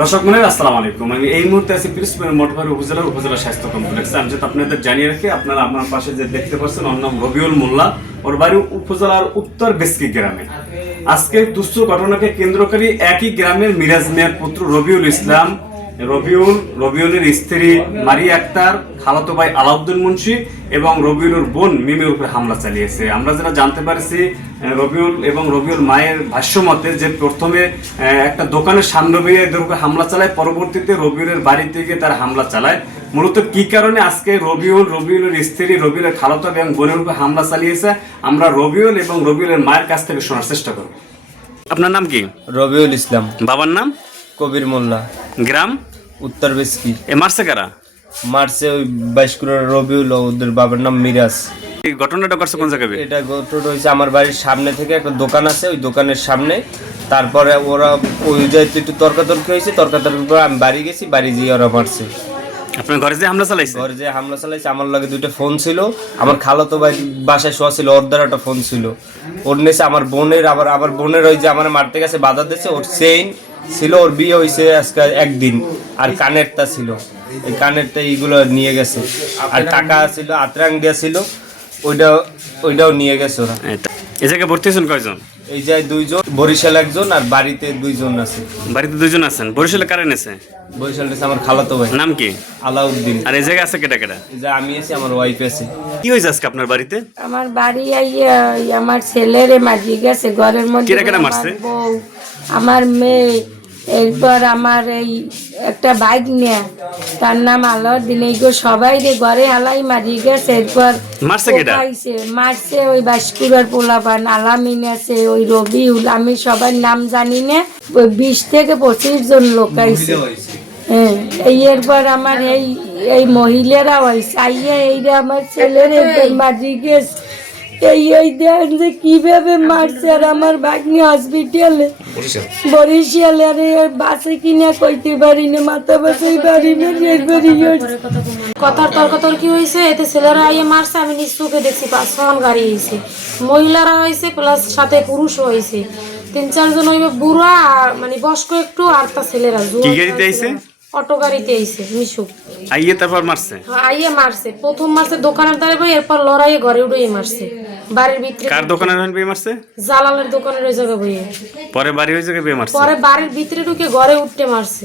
দর্শক মন্ডলী আসসালামু আলাইকুম। আমি এই মুহূর্তে আছি পিরোজপুর মঠবাড়ি উপজেলা স্বাস্থ্য কমপ্লেক্সে। আমি যাতে আপনাদের জানিয়ে রাখি, আপনারা আমার পাশে যে দেখতে পাচ্ছেন ওর নাম রবিউল মোল্লা। ওর বাড়ি উপজেলার উত্তর বেসকি গ্রামে। আজকে দুঃস্থ ঘটনাকে কেন্দ্র করে একই গ্রামের মিরাজ মিয়ার পুত্র রবিউল ইসলাম, রবিউলের স্ত্রী মারিয়া আক্তার, খালাতো ভাই আলাউদ্দিন মুন্সি এবং রবিউলের বোন মিমির উপরে হামলা চালিয়েছে। আমরা যেটা জানতে পারছি, রবিউল মায়ের ভাষ্যমতে যে প্রথমে একটা দোকানের সামনে গিয়ে এদের উপরে হামলা চালায়, পরবর্তীতে রবিউলের বাড়ি থেকে তার হামলা চালায়। মূলত কি কারণে আজকে রবিউলের স্ত্রী, রবিউলের খালাতো এবং বোনের উপরে হামলা চালিয়েছে, আমরা রবিউলের মায়ের কাছ থেকে শোনার চেষ্টা করব। আপনার নাম কি? রবিউল ইসলাম। বাবার নাম? কবির মোল্লা। গ্রাম? উত্তর বেসকি। এ মারছে কারা? মারছে ওই 22 কুড়ার রবিউল, ওদের বাবার নাম মিরাজ। এই ঘটনাটা ঘটছে কোন জায়গায়? এটা ঘটনা হয়েছে আমার বাড়ির সামনে থেকে, একটা দোকান আছে ওই দোকানের সামনে। তারপরে ওরা ওই যাইতে একটু তর্কাতর্কি হয়েছে, তর্কাতর্কির পর আমি বাড়ি গেছি, বাড়ি গিয়ে ওরা মারছে। আপনার ঘরে যে হামলা চালাইছে? ঘরে যে হামলা চালাইছে, আমার লগে দুইটা ফোন ছিল, আমার খালাতো ভাই বাসায় শোয়া ছিল, ওর দ্বারা একটা ফোন ছিল। ওর নেছে আমার বোনের, আবার বোনের ওই যে আমার মারতে গেছে বাধা দিয়েছে, ওর চেইন ছিল, ওর বিয়ে হয়েছে আজকে একদিন, আর কানেরটা ছিল, এই কানেরটা এইগুলো নিয়ে গেছে। আর টাকা ছিল, আতরাং দিয়া ছিল, ওইটাও নিয়ে গেছে ওরা। এই জায়গায় ভর্তি হয়েছেন কয়জন? এই যে দুইজন, বরিশাল একজন, আর বাড়িতে দুইজন আছে। বাড়িতে দুজন আছেন। বরিশালে কারে নেছে? বরিশাল আমার খালাতো ভাই। নাম কি? আলাউদ্দিন। আর এই জায়গায় আছে কেটা কেটা? এই যে আমি আছি, আমার ওয়াইফ আছে। কি হয়েছে আজকে আপনার বাড়িতে? আমার বাড়ি আইয়া আমার ছেলেরে মারিয়ে গেছে ঘরের মধ্যে। কেটা কেটা মারছে? আমার বউ, আমার মেয়ে, এরপর আমার এই একটা বাইক নিয়ে, তার নাম আলাউদ্দিন, এইগুলো সবাই রে ঘরে হালাই মারিয়ে গেছে। এরপর মারছে কেটা? মারছে ওই বাসকুড়ার পোলাপান, আলামিন আছে, ওই রবিউল, আমি সবার নাম জানি না, ওই 20 থেকে 25 জন লোক আইছে। হ্যাঁ, এরপর আমার এই মহিলারা হয়েছে আইয়া এইরা আমার ছেলেরে মারিয়ে গেছে। এই দেন যে কিভাবে মারছে। আর আমার ভাগ্নি হসপিটালে বরিশালে, আর বাসে কিনা কইতে পারি না, মাথা বাসাই পারি না। কথার তর্কাতর্কি হয়েছে, এতে ছেলেরা আইয়ে মারছে, আমি নিজ চোখে দেখছি 5 গাড়ি হয়েছে, মহিলারা হয়েছে প্লাস সাথে পুরুষ হয়েছে, 3-4 জন হইবে বুড়া, মানে বয়স্ক একটু, আর তার ছেলেরা কি গাড়িতে আইছে? অটো গাড়িতে আইছে মিশুক। আইয়ে তারপর মারছে? আইয়ে মারছে, প্রথম মারছে দোকানের দ্বারে বই, এরপর লড়াইয়ে ঘরে উঠেই মারছে বাড়ির ভিতরে। কার দোকানের বই মারছে? জালালের দোকানের ওই জায়গায় বইয়ে। পরে বাড়ি ওই জায়গায় বই মারছে? পরে বাড়ির ভিতরে ঢুকে ঘরে উঠতে মারছে।